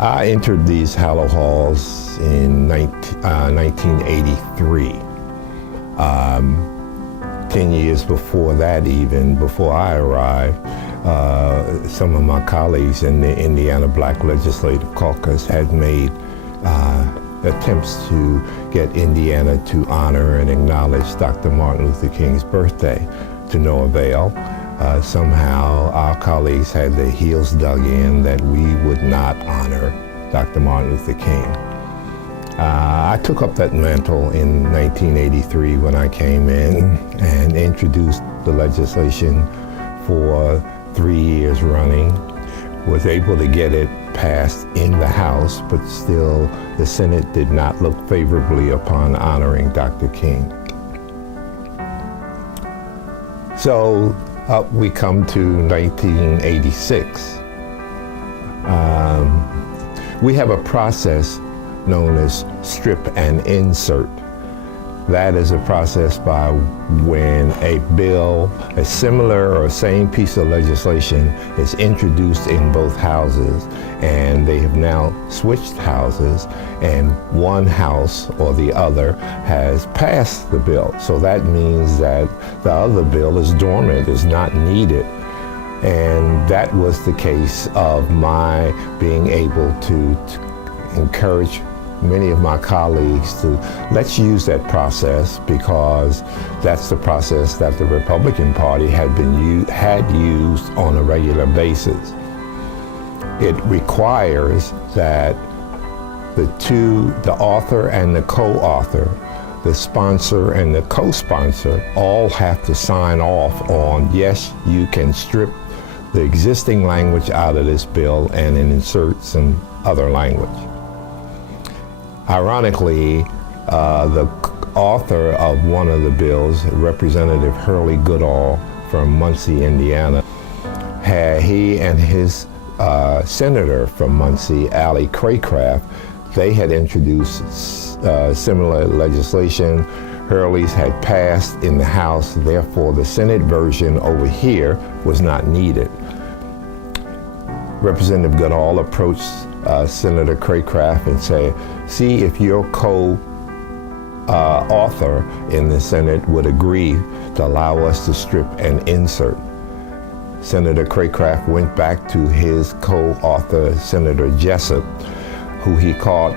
I entered these Hallow Halls in 1983. 10 years before that, even before I arrived, some of my colleagues in the Indiana Black Legislative Caucus had made attempts to get Indiana to honor and acknowledge Dr. Martin Luther King's birthday, to no avail. Somehow our colleagues had their heels dug in that we would not honor Dr. Martin Luther King. I took up that mantle in 1983 when I came in and introduced the legislation for 3 years running. Was able to get it passed in the House, but still the Senate did not look favorably upon honoring Dr. King. So up we come to 1986. We have a process known as strip and insert. That is a process by when a bill, a similar or same piece of legislation is introduced in both houses, and they have now switched houses, and one house or the other has passed the bill. So that means that the other bill is dormant, is not needed. And that was the case of my being able to encourage many of my colleagues to let's use that process, because that's the process that the Republican Party had used on a regular basis. It requires that the author and the co-author, the sponsor and the co-sponsor, all have to sign off on, yes, you can strip the existing language out of this bill and insert some other language. Ironically, the author of one of the bills, Representative Hurley Goodall from Muncie, Indiana, he and his senator from Muncie, Ali Craycraft, they had introduced similar legislation. Hurley's had passed in the House, therefore the Senate version over here was not needed. Representative Goodall approached Senator Craycraft and say, see if your co-author in the Senate would agree to allow us to strip and insert. Senator Craycraft went back to his co-author, Senator Jessup, who he called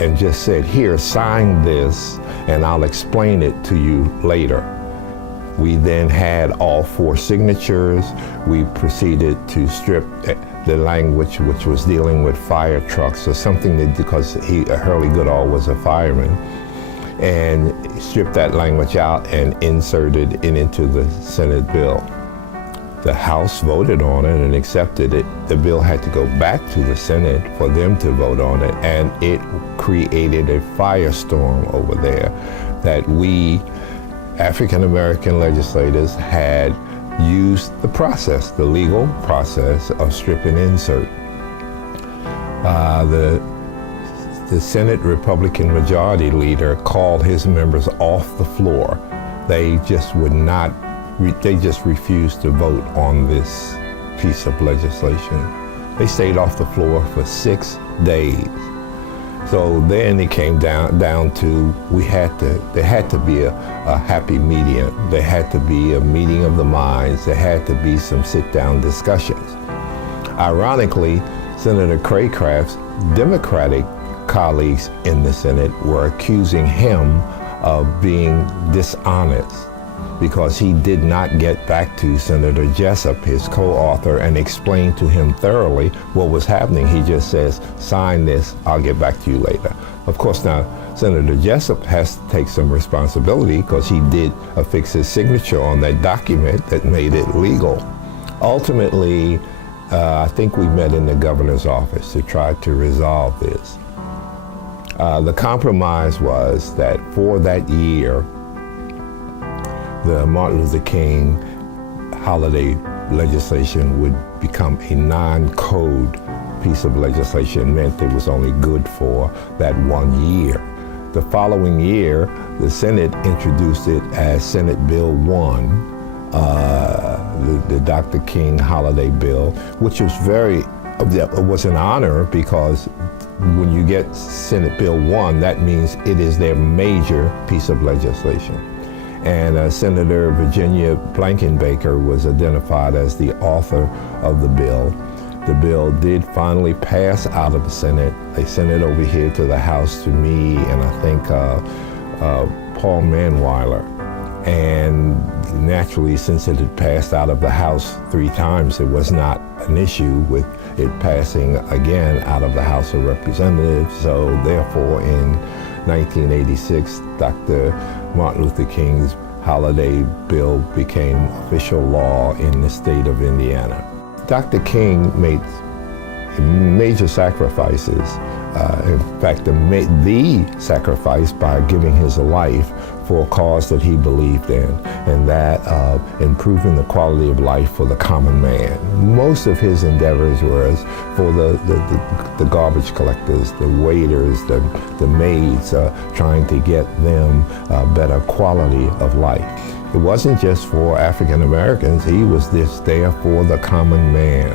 and just said, here, sign this and I'll explain it to you later. We then had all 4 signatures. We proceeded to strip the language which was dealing with fire trucks or something that, because Hurley Goodall was a fireman, and stripped that language out and inserted it into the Senate bill. The House voted on it and accepted it. The bill had to go back to the Senate for them to vote on it, and it created a firestorm over there that we African-American legislators had used the process, the legal process of strip and insert. The Senate Republican Majority Leader called his members off the floor. They just would not, they just refused to vote on this piece of legislation. They stayed off the floor for 6 days. So then it came down to there had to be a happy medium. There had to be a meeting of the minds. There had to be some sit-down discussions. Ironically, Senator Craycraft's Democratic colleagues in the Senate were accusing him of being dishonest because he did not get back to Senator Jessup, his co-author, and explain to him thoroughly what was happening. He just says, sign this, I'll get back to you later. Of course, now, Senator Jessup has to take some responsibility because he did affix his signature on that document that made it legal. Ultimately, I think we met in the governor's office to try to resolve this. The compromise was that for that year, the Martin Luther King holiday legislation would become a non-code piece of legislation, meant it was only good for that 1 year. The following year, the Senate introduced it as Senate Bill 1, the Dr. King holiday bill, which was very It was an honor because when you get Senate Bill 1, that means it is their major piece of legislation. And Senator Virginia Blankenbaker was identified as the author of the bill. The bill did finally pass out of the Senate. They sent it over here to the House to me and I think Paul Manweiler. And naturally, since it had passed out of the House 3 times, it was not an issue with it passing again out of the House of Representatives. So therefore, in 1986, Dr. Martin Luther King's holiday bill became official law in the state of Indiana. Dr. King made major sacrifices. In fact, the sacrifice by giving his life for a cause that he believed in, and that of improving the quality of life for the common man. Most of his endeavors were for the garbage collectors, the waiters, the maids, trying to get them better quality of life. It wasn't just for African Americans, he was just there for the common man.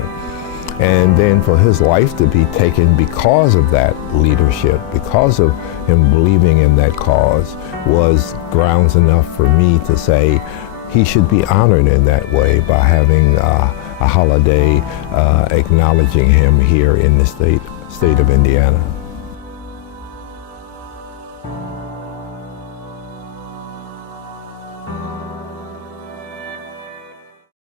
And then for his life to be taken because of that leadership, because of him believing in that cause, was grounds enough for me to say he should be honored in that way by having a holiday acknowledging him here in the state of Indiana.